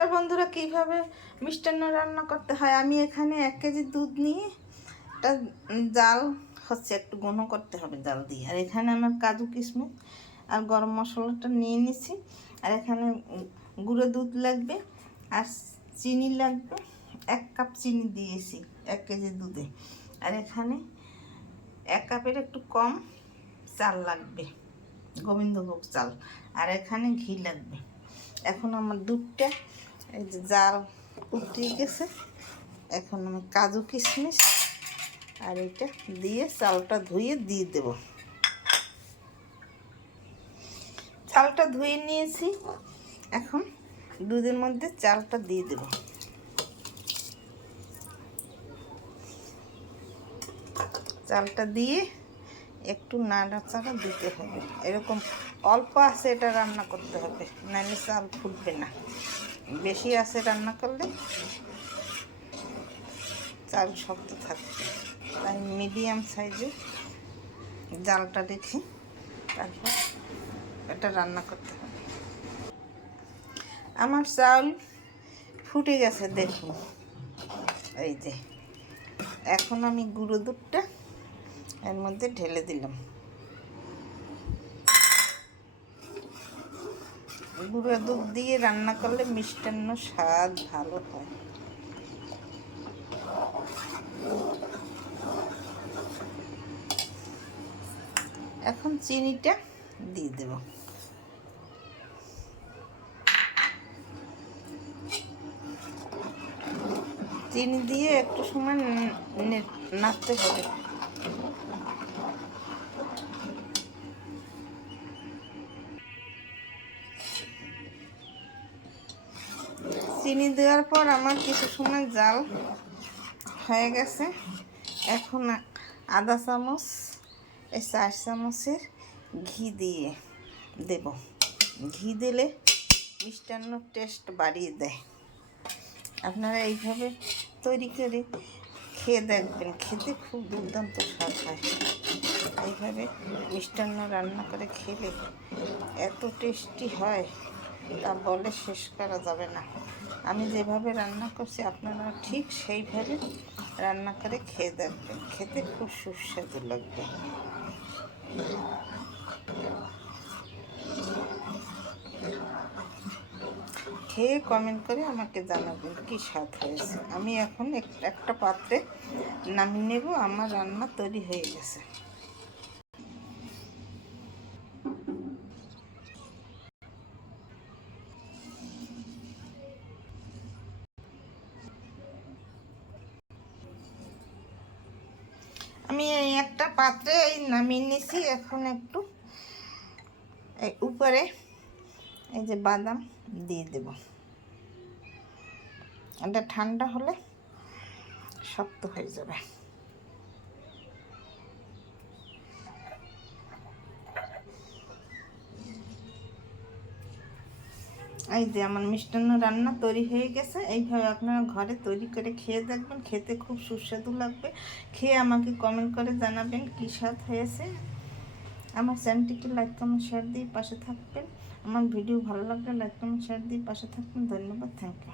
বন্ধুরা, কিভাবে মিষ্টান্ন রান্না করতে হয়। আমি এখানে 1 কেজি দুধ নিয়ে একটা জাল হচ্ছে একটু ঘন করতে হবে জাল দিয়ে। আর এখানে আমার কাজু কিশমিশ আর গরম মশলাটা নিয়ে নিছি। আর এখানে গুঁড়ো দুধ লাগবে আর চিনি লাগবে। 1 কাপ চিনি দিয়েছি 1 কেজি দুধে। আর এখানে 1 কাপের একটু কম চাল লাগবে, গোবিন্দভোগ চাল। আর এখানে ঘি লাগবে। এখন আমার দুধটা এই যে জাল উঠিয়ে গেছে। এখন আমি কাজু কিশমিশ আর এটা দিয়ে চালটা ধুয়ে দিয়ে দেব। চালটা ধুয়ে নিয়েছি, এখন দুধের মধ্যে চালটা দিয়ে দেব। চালটা দিয়ে একটু নাড়াচাড়া দিতে হবে। এরকম অল্প আছে এটা রান্না করতে হবে, নাহলে চাল ফুটবে না। বেশি আছে রান্না করলে চাল শক্ত থাকবে। তাই মিডিয়াম সাইজে জালটা রেখে তারপর এটা রান্না করতে হবে। আমার চাল ফুটে গেছে দেখুন, এই যে। এখন আমি গুঁড়ো দুধটা এর মধ্যে ঢেলে দিলাম। গুঁড়ো দুধ দিয়ে রান্না করলে মিষ্টান্ন স্বাদ ভালো হয়। এখন চিনিটা দিয়ে দেব। চিনি দিয়ে একটু সময় নাড়তে হবে। চিনি দেওয়ার পর আমার কিছু সময় জাল হয়ে গেছে। এখন আধা চামচ 4 চামচের ঘি দিয়ে দেব। ঘি দিলে মিষ্টান্ন টেস্ট বাড়িয়ে দেয়। আপনারা এইভাবে তৈরি করে খেয়ে দেখবেন, খেতে খুব দুর্দান্ত স্বাদ হয়। এইভাবে মিষ্টান্ন রান্না করে খেলে এত টেস্টি হয় তা বলে শেষ করা যাবে না। আমি যেভাবে রান্না করছি আপনারা ঠিক সেইভাবে রান্না করে খেয়ে দেখবেন, খেতে খুব সুস্বাদু লাগবে। খেয়ে কমেন্ট করে আমাকে জানাবেন কি স্বাদ হয়েছে। আমি এখন একটা পাত্রে নামিয়ে নেব। আমার রান্না তৈরি হয়ে গেছে। আমি এই একটা পাত্রে নামিয়ে নিয়েছি। এখন একটু এই উপরে এই যে বাদাম দিয়ে দেব। এটা ঠান্ডা হলে শক্ত হয়ে যাবে। এই যে আমার মিষ্টান্ন রান্না তৈরি হয়ে গেছে। এইভাবে আপনারা ঘরে তৈরি করে খেয়ে দেখবেন, খেতে খুব সুস্বাদু লাগবে। খেয়ে আমাকে কমেন্ট করে জানাবেন কী স্বাদ হয়েছে। আমার চ্যানেলটিকে লাইক কমেন্ট শেয়ার দিয়ে পাশে থাকবেন। আমার ভিডিও ভালো লাগলে লাইক কমেন্ট শেয়ার দিয়ে পাশে থাকবেন। ধন্যবাদ, থ্যাংক ইউ।